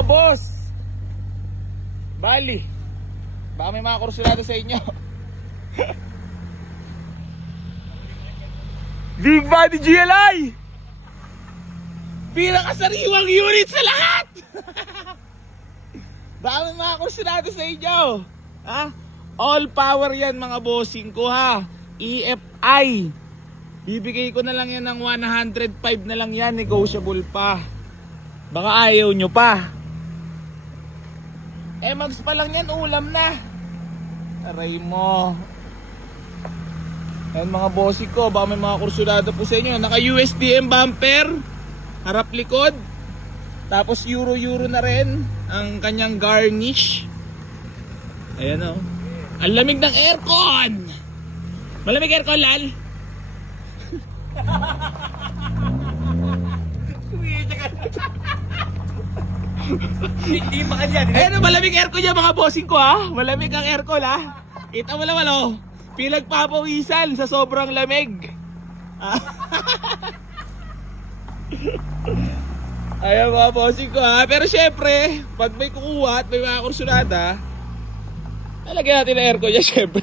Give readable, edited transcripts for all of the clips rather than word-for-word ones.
mga boss. Bali, baka may mga kursulado sa inyo. Big Body GLI, pinakasariwang unit sa lahat. Baka may mga kursulado sa inyo, ha? All power yan mga bossing ko, ha. EFI, bibigay ko na lang yan ng 105 na lang yan, negotiable pa. Baka ayaw nyo pa. Mags pa lang yan, ulam na. Aray mo. Ayan mga bossing ko, baka may mga kursulado po sa inyo. Naka USDM bumper, harap likod. Tapos euro na rin ang kanyang garnish. Ayan o. Ang lamig ng aircon. Malamig aircon, Lal? Hindi pa kanya. Ayan o, malamig aircon yan mga bossing ko, ha. Malamig ang aircon, ha. Kita mo naman o. Pinagpapawisan sa sobrang lamig. Ayan mga bossing ko, ha. Pero syempre, pag may kukuha at may mga kursunada, talagyan natin ang aircon niya syempre.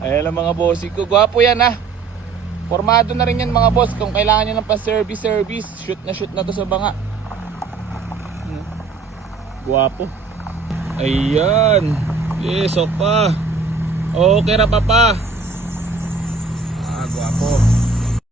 Ayan ang mga bossing ko. Gwapo yan, ha. Formado na rin yan mga boss. Kung kailangan nyo ng pa-service, shoot na to sa banga. Gwapo. Ayan. Yes, ok pa. Okay na pa. Gwapo.